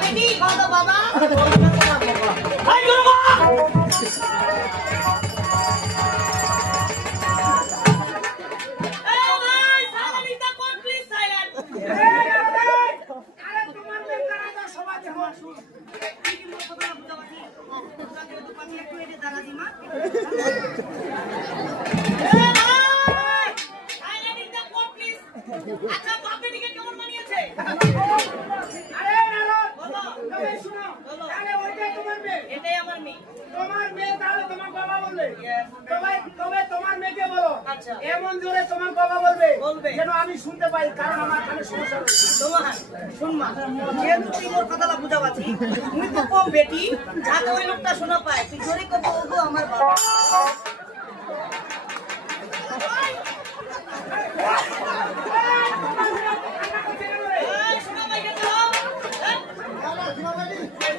বেটি কত বাবা এই করো এই ভাই silent is the code please silent আরে তোমার বেকার আছে সবাই দেখো কি কি মোর কথা বুঝা পাচ্ছি তাকে তো পাচ্ছি একটু এনে দাঁড়া দিমা এই ভাই silent is the code please আচ্ছা বাপ বেটিকে কেমন মানিয়েছে আরে নারদ বলো তবে শুনো বলো। তাহলে ওইটাই তোমার মেয়ে এটাই আমার মেয়ে তোমার মেয়ে তাহলে তোমার বাবা বলবে Yes. তবে তোমার মেয়েকে বলো আচ্ছা। এমন জোরে তোমার বাবা বলবে বলবে। যেন আমি শুনতে পাই কারণ আমার কানে সমস্যা রয়েছে তোমার শুনমা যেহেতু তুই মোর কথাটা বুঝা পাচ্ছি তুই তো কম বেটি যাতে ওই লোকটা শোনা পায় তুই জোরে কত ওগো আমার বাবা এই, শোনা পাই গেছো? এই,